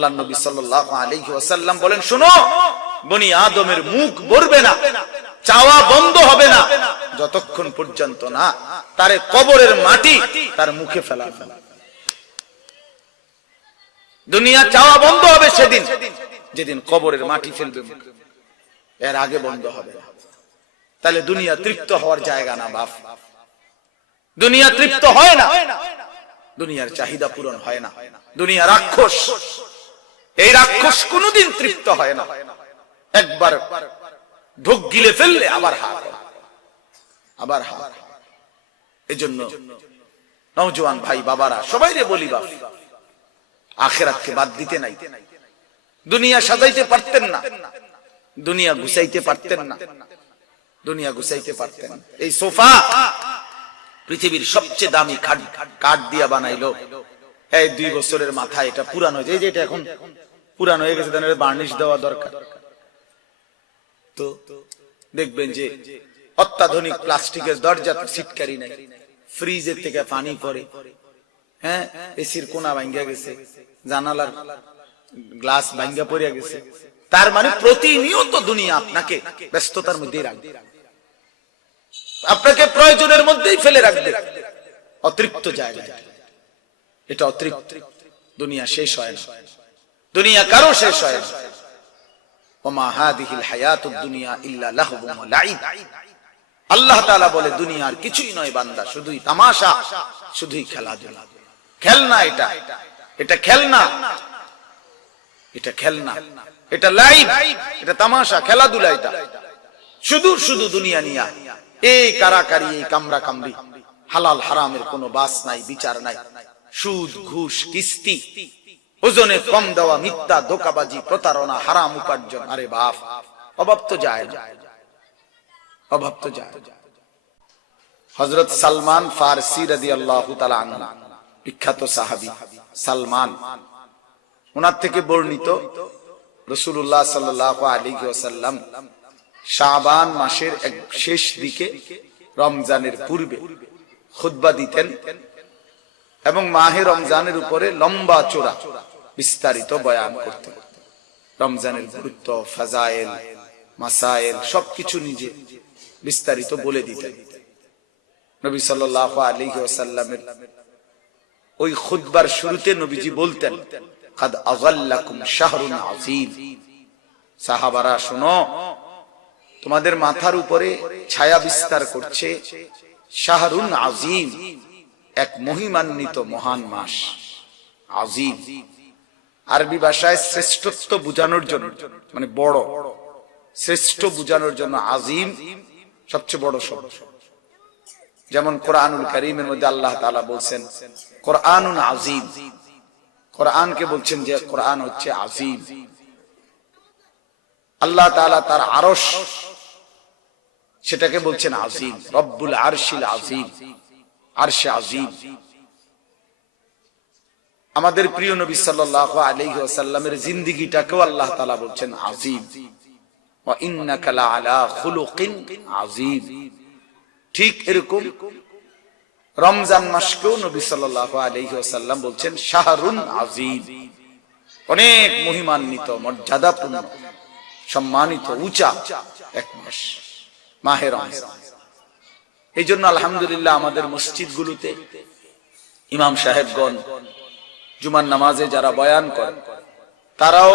আল্লাহ নবী সাল্লাহ আলাইহি ওয়াসাল্লাম বলেন, শুনো, বনি আদমের মুখ ভরবে না, চাওয়া বন্ধ হবে না, যতক্ষণ পর্যন্ত না তারে কবরের মাটি তার মুখে ফেলা ফেলা দুনিয়া চাওয়া বন্ধ হবে সেদিন, যেদিন কবরের মাটি ফেলবে। এর আগে বন্ধ হবে তাহলে দুনিয়া তৃপ্ত হওয়ার জায়গা না, বাপ। দুনিয়া তৃপ্ত হয় না, দুনিয়ার চাহিদা পূরণ হয় না, দুনিয়া রাক্ষস। এই রাক্ষস কোনোদিন তৃপ্ত হয় না। একবার ঢোক গিলে ফেললে আবার হার আবার হার এজন্য নওজোয়ান ভাই, বাবারা, সবাই রে বলি বাপ, আখেরাতকে বাদ দিতে নাই। দুনিয়া সাজাইতে পারতেন না। দুনিয়া গুছাইতে পারতেন না। দুনিয়া গুছাইতে পারতেন এই সোফা পৃথিবীর সবচেয়ে দামি কাঠ দিয়া বানাইলো। এই দুই বছরের মাথায় এটা পুরানো। এই যে এটা এখন পুরানো হয়ে গেছে বার্নিশ দেওয়া দরকার। তো দেখবেন যে অত্যাধুনিক প্লাস্টিকের দরজা সিটকারি নাই। ফ্রিজের থেকে পানি পড়ে। হ্যাঁ এসির কোনা ভাঙ্গা গেছে, জানালার গ্লাস ভাঙ্গা পড়িয়া গেছে। তার মানে প্রতিনিয়ত দুনিয়া আপনাকে ব্যস্ততার মধ্যেই রাখবে। আপনাকে প্রয়োজনের মধ্যেই ফেলে রাখবে। অতৃপ্ত জায়গা এটা অতৃপ্ত। দুনিয়া শেষ হয় না। দুনিয়া কারও শেষ হয় না। ওমা হাদিহিল হায়াতুদ দুনিয়া ইল্লা ওয়া লাইব আল্লাহ তাআলা বলে দুনিয়ার কিছুই নয় বান্দা শুধুই তামাশা শুধুই খেলাধুলা। খেলনা এটা। এটা খেলনা। এটা খেলনা। এটা লাইভ এটা তামাশা খেলাধুলা এটা। শুধু শুধু দুনিয়া নিয়া। এই কারাকারি এই কামরা কামরি হালাল হারামের কোনো বাস নাই বিচার নাই। সুদ ঘুষ কিস্তি। ওজনে কম দেওয়া মিথ্যা ধোকাবাজি, প্রতারণা, হারাম উপার্জন। আরে বাপ, অভাব তো যায় অভাব তো যায়। হজরত সালমান ফারসি রাদি আল্লাহ বিখ্যাত সাহাবি সালমান। ওনার থেকে বর্ণিত রসুল্লাহ সাল্লাহ আলী ওসাল্লাম শাবান মাসের এক শেষ দিকে রমজানের পূর্বে খুদ্া দিতেন। এবং মাহে রমজানের উপরে লম্বা চোরা বিস্তারিত বয়ান করতেন রমজানের গুরুত্ব ফাজাইল মাসাইল সবকিছু নিজে বিস্তারিত বলে দিতেন নবী সাল্লাহ আলী ওসাল্লামের ওই খুদ্বার শুরুতে নবীজি বলতেন, কাদ আগাল্লাকুম শাহরুন আজিম সাহাবারা, শোনো, তোমাদের মাথার উপরে ছায়া বিস্তার করছে শাহরুন আজিম এক মহিমান্বিত মহান মাস, আজিম। আরবি ভাষায় শ্রেষ্ঠত্ব বুঝানোর জন্য মানে বড়, শ্রেষ্ঠ বুঝানোর জন্য আজিম সবচেয়ে বড় শব্দ। যেমন কোরআনুল করিমের মধ্যে আল্লাহ তালা বলছেন, কোরআনুন আজিম। কোরআনকে বলছেন যে কোরআন হচ্ছে আজিম। আল্লাহ তালা তার আরস সেটাকে বলছেন আজিম, রব্বুল আরশিল আজিম। আরশে আজিম। আমাদের প্রিয় নবী সাল্লাহ আলহি আসাল্লামের জিন্দিগিটাকেও আল্লাহ তালা বলছেন আজিম। ঠিক এরকম রমজান মাসকেও নবী সাল্লাহ আলহি আসাল্লাম বলছেন শাহরুন আজিম। অনেক মহিমান্বিত, মর্যাদাপূর্ণ, সম্মানিত, উঁচা এক মাস মাহের এই জন্য আলহামদুলিল্লাহ আমাদের মসজিদ গুলোতে ইমাম সাহেবগণ জুমার নামাজে যারা বয়ান করেন তারাও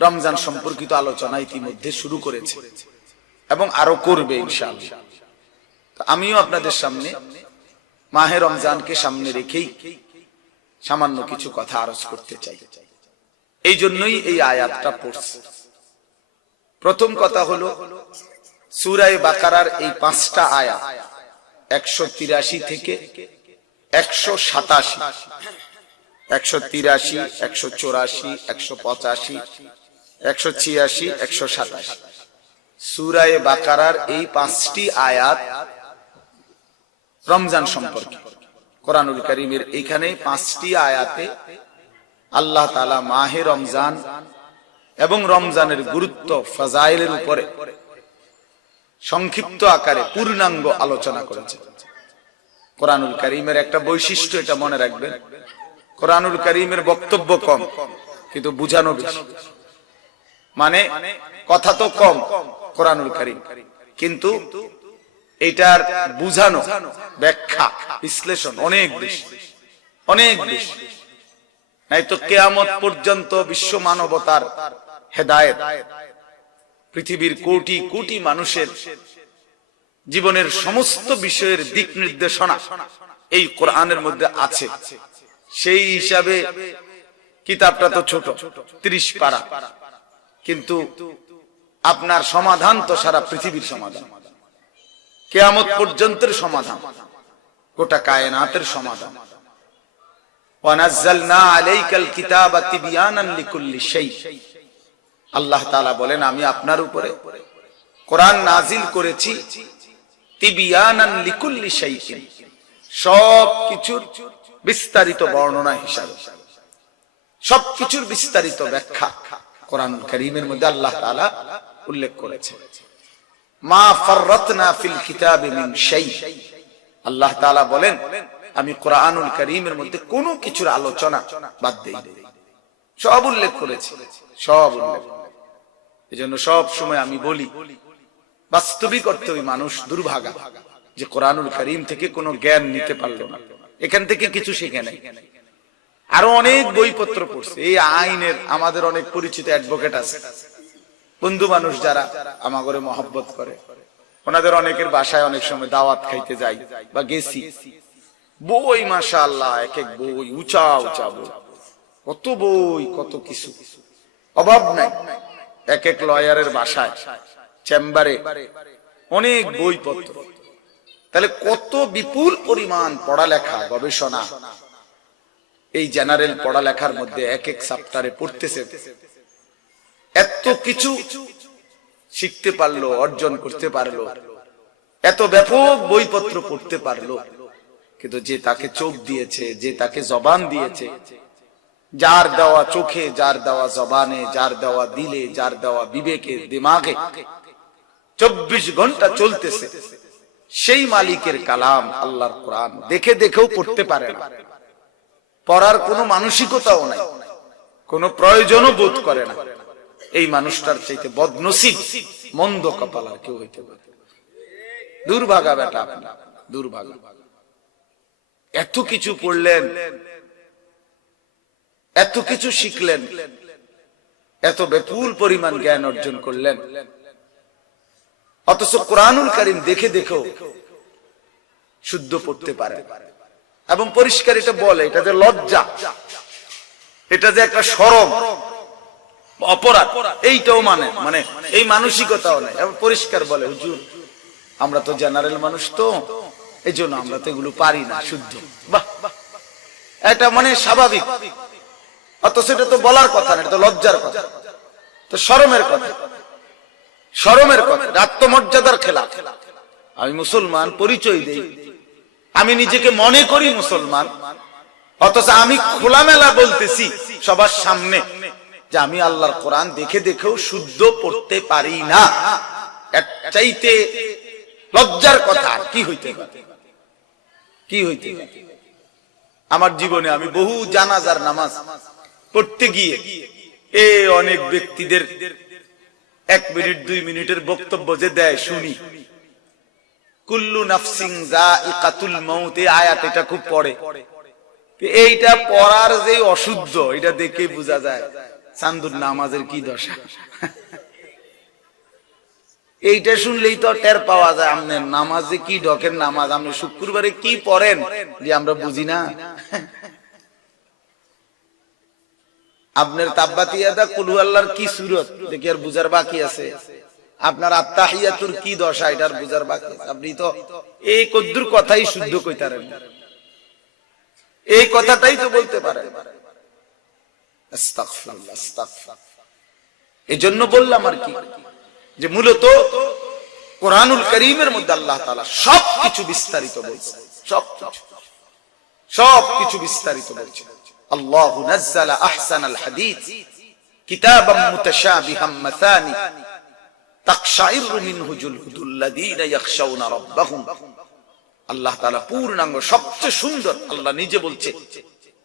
রমজান সম্পর্কিত আলোচনা ইতিমধ্যে শুরু করেছে এবং আরও করবে ইনশাআল্লাহ। আমিও আপনাদের সামনে মাহে রমজানকে সামনে রেখেই সামান্য কিছু কথা আরজ করতে চাই। এই জন্যই এই আয়াতটা পড়ছে। প্রথম কথা হলো সুরায় বাকারার এই পাঁচটা আয়া, একশো তিরাশি থেকে একশো সাতাশি। একশো তিরাশি, একশো চৌরাশি, একশো পঁচাশি, একশো ছিয়াশি, একশো সাতাশি। সুরায় বাকারার এই পাঁচটি আয়াত রমজান সম্পর্কে। কোরআনুল করিমের এইখানে পাঁচটি আয়াতে আল্লাহ তালা মাহে রমজান এবং রমজানের গুরুত্ব ফাজাইলের উপরে সংক্ষিপ্ত আকারে পূর্ণাঙ্গ আলোচনা করেছে। কোরআনুল করিমের একটা বৈশিষ্ট্য এটা মনে রাখবেন। কোরআনুল করিমের বক্তব্য কম, কিন্তু বুঝানো বেশি। মানে কথা তো কম কোরআনুল কারীম। কিন্তু এটার বুঝানো, ব্যাখ্যা, বিশ্লেষণ অনেক বেশি অনেক বেশি। নাই তো কেয়ামত পর্যন্ত বিশ্ব মানবতার হেদায়েত পৃথিবীর কোটি কোটি মানুষের জীবনের সমস্ত বিষয়ের দিক নির্দেশনা এই কোরআনের মধ্যে আছে। সেই হিসাবে কিতাবটা তো ছোট, ত্রিশ পারা। কিন্তু আপনার সমাধান তো সারা পৃথিবীর সমাধান। কেয়ামত পর্যন্তের সমাধান, গোটা কায়নাতের সমাধান। ওয়ানাজ্জালনা আলাইকাল কিতাবা তিবয়ানান লিকুল্লি শাই। আল্লাহ তাআলা বলেন, আমি আপনার উপরে কোরআন নাজিল করেছি সব কিছুর বিস্তারিত বর্ণনা হিসাবে। বিস্তারিত ব্যাখ্যা কোরআন করিমের মধ্যে আল্লাহ তাআলা উল্লেখ করেছে মা ফাররাতনা ফিল কিতাবি মিন শাই। আল্লাহ তাআলা বলেন, আমি কোরআনুল করিমের মধ্যে কোনো কিছুর আলোচনা বাদ দেই সব উল্লেখ করেছি, সব উল্লেখ এজন্য সব সময় আমি বলি, বাস্তবিক অর্থে ওই মানুষ দুর্ভাগা, যে কোরআনুল করিম থেকে কোনো জ্ঞান নিতে পারল না। এখান থেকে কিছু শিখে নেই আরও অনেক বইপত্র পড়ছে। এই আইনের আমাদের অনেক পরিচিত অ্যাডভোকেট আছে। বন্ধু মানুষ যারা আমাগরে মহব্বত করে। ওনাদের অনেকের বাসায় অনেক সময় দাওয়াত খাইতে যাই বা গেছি। বই মাসা আল্লাহ এক এক বই, উঁচা উঁচা বই। কত বই, কত কিছু। অভাব নাই। এক এক লয়ারের বাসায়, চেম্বারে। অনেক বইপত্র তাহলে কত বিপুল পরিমাণ পড়ালেখা, গবেষণা। এই জেনারেল পড়ালেখার মধ্যে এক এক সাপ্তাহে পড়তেছে। এত কিছু শিখতে পারল, অর্জন করতে পারল। এত ব্যাপক বইপত্র পড়তে পারল। কিন্তু যে তাকে চোখ দিয়েছে, যে তাকে জবান দিয়েছে যার দেওয়া চোখে, যার দেওয়া জবানে, যার দেওয়া দিলে, যার দেওয়া বিবেকে, দিমাগে। চব্বিশ ঘণ্টা চলতেছে। সেই মালিকের কালাম আল্লাহর কোরআন দেখে দেখেও পড়তে পারে না। পড়ার কোনো মানসিকতাও নাই। কোনো প্রয়োজনও বোধ করে না। এই মানুষটার চাইতে বদনসিব, মন্দ কপাল আর কেউ হইতে পারে দুর্ভাগা বেটা আপনার দুর্ভাগা। এত কিছু পড়লেন এত কিছু শিখলেন, এত বিপুল পরিমাণ জ্ঞান অর্জন করলেন। অথচ কোরআনুল কারিম দেখে দেখেও শুদ্ধ পড়তে পারে। এবং পরিষ্কার এটা বলে, এটা যে লজ্জা, এটা যে একটা সরম, অপরাধ, এইটাও মানে মানে এই মানসিকতাও নেই। পরিষ্কার বলে, হুজুর, আমরা তো জেনারেল মানুষ তো এই জন্য আমরা তো এগুলো পারি না, শুদ্ধ। বাহ। এটা মানে স্বাভাবিক। অথচ এটা তো বলার কথা না, এটা তো লজ্জার কথা। তো সরমের কথা। সরমের কথা আত্মমর্যাদার খেলা। আমি মুসলমান, পরিচয় দেই। আমি নিজেকে মনে করি মুসলমান। অথচ আমি খোলামেলা বলতেছি সবার সামনে যে আমি আল্লাহর কোরআন দেখে দেখেও শুদ্ধ পড়তে পারি না। চাইতে লজ্জার কথা কি হইতে কি হইতে আমার জীবনে আমি বহু জানাজার নামাজ পড়তে গিয়ে এ অনেক ব্যক্তিদের এক মিনিট, দুই মিনিটের বক্তব্য যে দেয় শুনি। কুল্লু নাফসিং মাউত এই আয়াত এটা খুব পড়ে। এইটা পড়ার যে অশুদ্ধ, এটা দেখে বোঝা যায় চান্দুর নামাজের কি দশা। এইটা শুনলেই তো টের পাওয়া যায় আপনার নামাজে কি, ডকের নামাজ আপনি শুক্রবারে কি পড়েন? যে আমরা বুঝি না। আপনার তাব্বাতিয়াদা কুলু আল্লাহর কি সুরত? দেখি আর বুঝার বাকি আছে। আপনার আত্মাহিয়াতুর কি দশা? এটার বুঝার বাকি আপনি তো এই কদ্দুর কথাই শুদ্ধ কইতারেন। এই কথাটাই তো বলতে আস্তাগফিরুল্লাহ। এই জন্য বললাম আর কি, যে মূলত কোরআনুল করিমের মধ্যে আল্লাহ তাআলা সব কিছু বিস্তারিত বলছে সব কিছু বিস্তারিত বলছে আল্লাহ নাজ্জালা আহসানাল হাদিস কিতাবাম মুতাশাবিহাম মাসানি, তাকশাইরু মিনহু জুলহুদুল্লাযীনা ইয়াখশাউনা রাব্বাহুম। আল্লাহ তাআলা পূর্ণাঙ্গ, সবচেয়ে সুন্দর, আল্লাহ নিজে বলছে,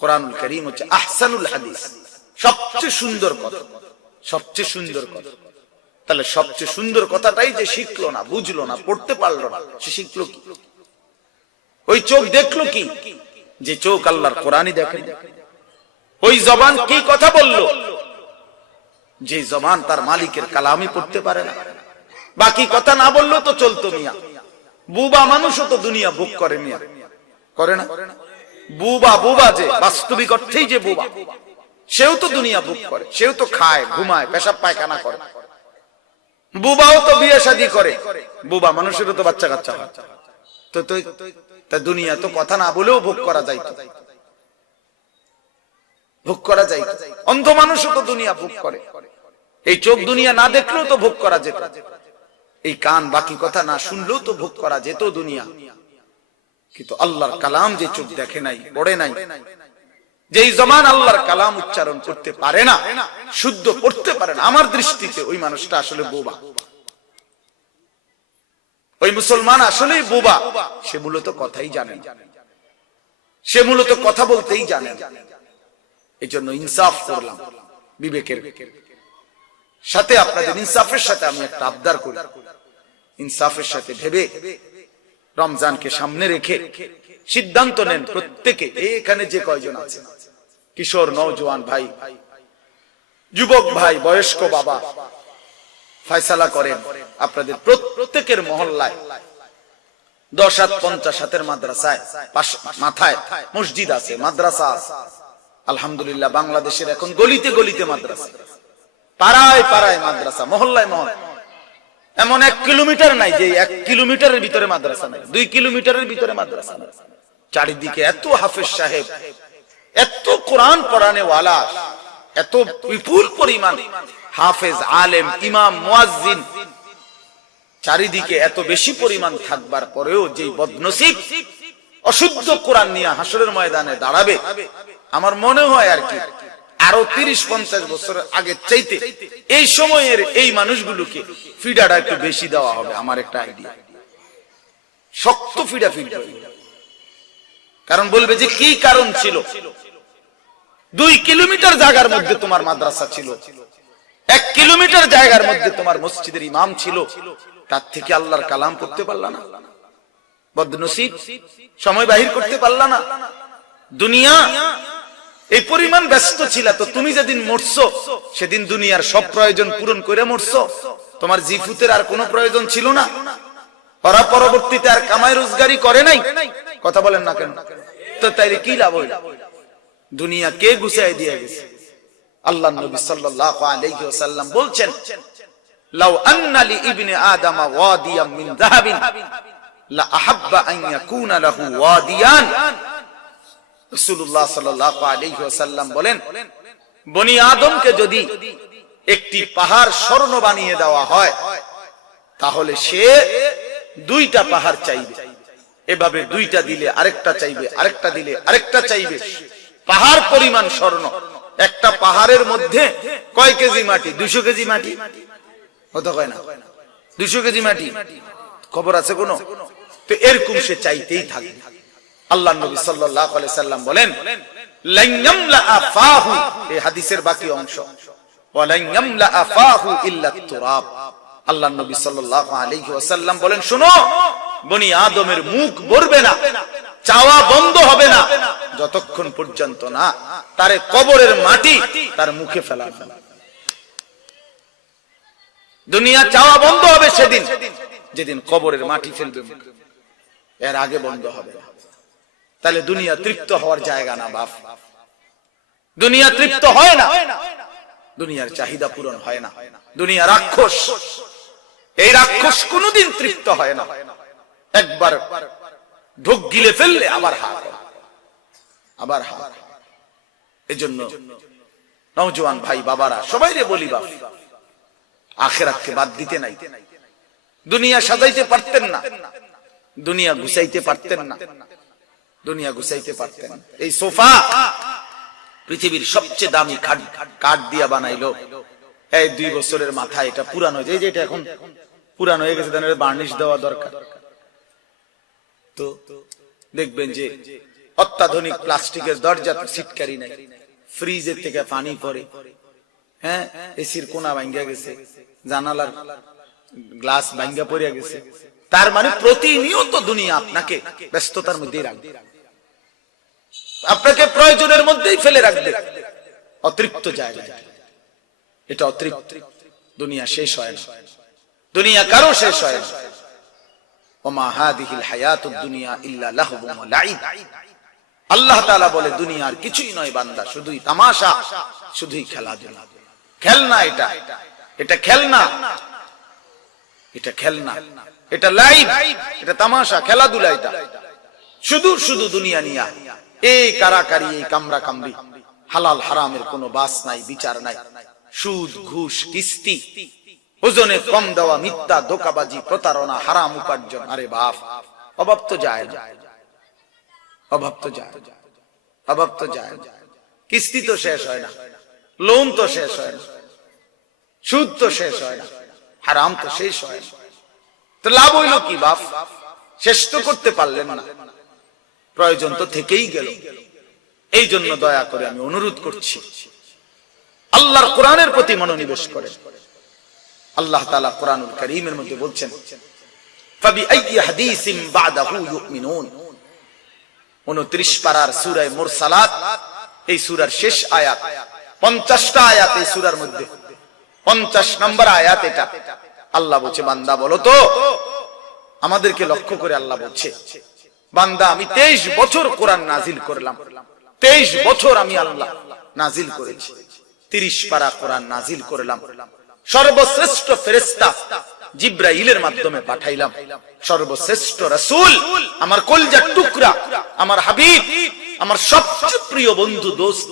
কোরআনুল করিম হচ্ছে আহসানুল হাদিস। সবচেয়ে সুন্দর কথা, সবচেয়ে সুন্দর কথা। তাহলে সবচেয়ে সুন্দর কথাটাই যে শিখলো না, বুঝলো না, পড়তে পারল না, সে শিখলো কি? ওই চোখ দেখল কি? যে চোখ আল্লাহর কোরআনই দেখে ওই জবান কি কথা বলল? যে জবান তার মালিকের কালামই পড়তে পারে না। বাকি কথা না বলল তো চলতো মিয়া। বুবা মানুষও তো দুনিয়া ভোগ করে মিয়া। করে না? বুবা বুবা যে, বাস্তবিক অর্থেই যে বুবা। সেও তো দুনিয়া ভোগ করে, সেও তো খায়, ঘুমায়, পেশাব পায়খানা করে। বুবাও তো বিয়ে শাদী করে। বুবা মানুষেরও তো বাচ্চা কাচ্চা হয়। তো তো, তা দুনিয়া তো কথা না বলেও ভোগ করা যায় ভোগ করা যায়। অন্ধ মানুষও তো দুনিয়া ভোগ করে। এই চোখ দুনিয়া না দেখলেও তো ভোগ করা যেত। এই কান বাকি কথা না শুনলেও তো ভোগ করা যেত দুনিয়া। কিন্তু আল্লাহর কালাম যে চোখ দেখে নাই, পড়ে নাই, যেই জমান আল্লাহর কালাম উচ্চারণ করতে পারে না, শুদ্ধ করতে পারে না, আমার দৃষ্টিতে ওই মানুষটা আসলে বোবা। ওই মুসলমান আসলেই বোবা, সে মূলত কথাই জানে সে মূলত কথা বলতেই জানে। এই জন্য ইনসাফ করলাম, বিবেকের। সাথে আপনাদের ইনসাফের সাথে আমি একটা আবদার করি। ইনসাফের সাথে ভেবে রমজানকে সামনে রেখে সিদ্ধান্ত নেন প্রত্যেকে, এখানে যে কয়জন আছে? কিশোর, নওজোয়ান ভাই, যুবক ভাই, বয়স্ক বাবা, ফয়সালা করেন আপনাদের প্রত্যেকের মহল্লায়। দশ হাত, পঞ্চাশ হাতের মাদ্রাসায় মাথায় মসজিদ আছে, মাদ্রাসা আছে। আলহামদুলিল্লাহ, বাংলাদেশের এখন গলিতে গলিতে মাদ্রাসা। পাড়ায় পাড়ায় মাদ্রাসা, মহল্লায় মহল এমন এক কিলোমিটার নাই যে এক কিলোমিটারের ভিতরে মাদ্রাসা নাই, দুই কিলোমিটারের ভিতরে মাদ্রাসা নাই। চারিদিকে এত হাফেজ সাহেব, এত কোরআন পড়ানে ওয়ালা, এত বিপুল পরিমাণ হাফেজ, আলেম, ইমাম, মুয়াজ্জিন। চারিদিকে এত বেশি পরিমাণ থাকবার পরেও যে বদনসিব, অশুদ্ধ কোরআন নিয়ে হাসরের ময়দানে দাঁড়াবে আমার মনে হয় আর কি, আরও তিরিশ, পঞ্চাশ বছরের আগে চাইতে এই সময়ের এই মানুষগুলোকে ফিডাটা একটু বেশি দেওয়া হবে, আমার একটা আইডিয়া শক্ত ফিডা ফিড। কারণ বলবে যে কি কারণ ছিল? দুই কিলোমিটার জায়গার মধ্যে তোমার মাদ্রাসা ছিল। এক কিলোমিটার জায়গার মধ্যে তোমার মসজিদের ইমাম ছিল। তার থেকে আল্লাহর কালাম করতে পারলা না। বদনসিব, সময় বাহির করতে পারলা না। দুনিয়া এই পরিমাণ ব্যস্ত ছিল তো তুমি যেদিন মরছো, সেদিন দুনিয়ার সব প্রয়োজন পূরণ করে মরছো। তোমার জিফুতের আর কোনো প্রয়োজন ছিল না। ওরা পরবর্তীতে আর কামাই রোজগারি করে নাই। কথা বলেন না কেন? তো তাইলে কি লাভ হইল? দুনিয়া কে গুছাই দিয়ে গেছে? আল্লাহ নবী সাল্লাল্লাহু আলাইহি ওয়াসাল্লাম বলছেন, লাউ আন্না লি ইবনে আদম ওয়াদিয়াম মিন যাহাবিন লা আহাব্বা আন ইয়াকুনা লাহু ওয়াদিয়ান। রাসূলুল্লাহ সাল্লাল্লাহু আলাইহি ওয়াসাল্লাম বলেন, বনি আদমকে যদি একটি পাহাড় স্বর্ণ বানিয়ে দেওয়া হয়, তাহলে সে দুইটা পাহাড় চাইবে। এভাবে দুইটা দিলে আরেকটা চাইবে, আরেকটা দিলে আরেকটা চাইবে। পাহাড় পরিমাণ স্বর্ণ। একটা পাহাড়ের মধ্যে কয় কেজি মাটি? দুশো কেজি মাটি? হতে হয় না। দুশো কেজি মাটি? খবর আছে কোনো? তো এরকম সে চাইতেই থাকবে। আল্লাহ নবী সাল্লাম বলেন যতক্ষণ পর্যন্ত না তারে কবরের মাটি তার মুখে ফেলা না। দুনিয়া চাওয়া বন্ধ হবে সেদিন, যেদিন কবরের মাটি ফেলবে। এর আগে বন্ধ হবে না। তাহলে দুনিয়া তৃপ্ত হওয়ার জায়গা না বাপ। দুনিয়া তৃপ্ত হয় না। দুনিয়ার চাহিদা পূরণ হয় না। দুনিয়া রাক্ষস। এই রাক্ষস কোনোদিন তৃপ্ত হয় না। একবার ঢোক গিলে ফেললে আবার হার আবার হার এজন্য নওজোয়ান ভাই বাবারা সবাই রে বলি বাপ আখেরাতকে বাদ দিতে নাই। দুনিয়া সাজাইতে পারতেন না। দুনিয়া গুছাইতে পারতেন না। দুনিয়া গুছাইতে পারতেন। এই সোফা পৃথিবীর সবচেয়ে দামি কাঠ দিয়া বানাইলো। এই দুই বছরের মাথায় এটা পুরানো যে যে এটা এখন পুরানো হয়ে গেছে বার্নিশ দেওয়া দরকার। তো দেখবেন যে অত্যাধুনিক প্লাস্টিকের দরজা সিটকারি নাই। ফ্রিজের থেকে পানি পড়ে। হ্যাঁ এসির কোনা ভাঙ্গা গেছে, জানালার গ্লাস ভাঙ্গা পড়িয়া গেছে। তার মানে প্রতিনিয়ত দুনিয়া আপনাকে ব্যস্ততার মধ্যেই রাখবে। আপনাকে প্রয়োজনের মধ্যেই ফেলে রাখবে। অতৃপ্ত জায়গা এটা অতৃপ্ত। দুনিয়া শেষ হয় না। দুনিয়া কারও শেষ হয় না। আল্লাহ বলে, দুনিয়ার কিছুই নয় বান্দা, শুধুই তামাশা, শুধুই খেলাধুলা। খেলনা এটা। এটা খেলনা। এটা খেলনা। এটা লাইভ এটা তামাশা, খেলাধুলা এটা। শুধু শুধু দুনিয়া নিয়া। এই কারাকারি, এই কামরা কামড়ি হালাল হারামের কোনো বাস নাই, বিচার নাই। সুদ, ঘুষ, কিস্তি, ওজনে কম দেওয়া মিথ্যা, ধোকাবাজি, প্রতারণা, হারাম উপার্জন। আরে বাপ, অভাব তো যায় অভাব তো যায় অভাব তো যায় কিস্তি তো শেষ হয় না। লোন তো শেষ হয় না। সুদ তো শেষ হয় না। হারাম তো শেষ হয় তো লাভ হইল কি বাপ? শেষ তো করতে পারলেন না। প্রয়োজন তো থেকেই গেল। এই জন্য দয়া করে আমি অনুরোধ করছি। আল্লাহর কোরআনের প্রতি মনোনিবেশ করে আল্লাহ তাআলা কোরআনুল কারীমের মধ্যে বলছেন ফাবিআইয়ি হাদিসিন বাদাহু ইউমিনুন? 29 পারার সূরা মুরসালাত, এই সূরার শেষ আয়াত 50টা আয়াত এই সূরার মধ্যে। 50 নম্বর আয়াত এটা। আল্লাহ বলছে, বান্দা বলো তো, আমাদেরকে লক্ষ্য করে আল্লাহ বলছে। বান্দা, আমি 23 বছর কোরআন নাজিল করলাম। 23 বছর আমি আল্লাহ নাজিল করেছি। 30 পারা কোরআন নাজিল করলাম। সর্বশ্রেষ্ঠ ফেরেশতা জিব্রাইলের মাধ্যমে পাঠাইলাম। সর্বশ্রেষ্ঠ রাসূল, আমার কলজার টুকরা, আমার হাবিব, আমার সবচেয়ে প্রিয় বন্ধু, দোস্ত,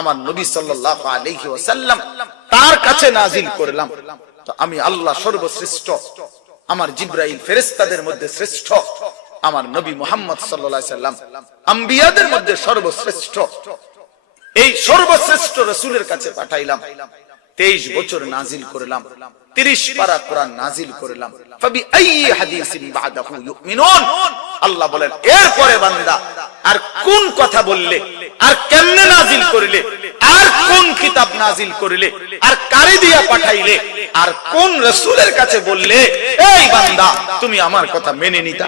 আমার নবী সাল্লাল্লাহু আলাইহি ওয়াসাল্লাম তার কাছে নাজিল করলাম। তো আমি আল্লাহ সর্বশ্রেষ্ঠ, আমার জিব্রাইল ফেরেস্তাদের মধ্যে শ্রেষ্ঠ। আমার নবী মুহাম্মদ সাল্লাল্লাহু সাল্লাম আম্বিয়াদের মধ্যে সর্বশ্রেষ্ঠ। এই সর্বশ্রেষ্ঠ রসুলের কাছে পাঠাইলাম। তেইশ বছর নাজিল করলাম। তিরিশ পারা কোরআন নাজিল করলাম। আল্লাহ বলেন, এরপরে বান্দা, আর কোন কথা বললে, আর কেমনে নাজিল করিলে, আর কোন কিতাব নাজিল করিলে, আর কারে দিয়া পাঠাইলে, আর কোন রসুলের কাছে বললে, এই বান্দা, তুমি আমার কথা মেনে নিতা।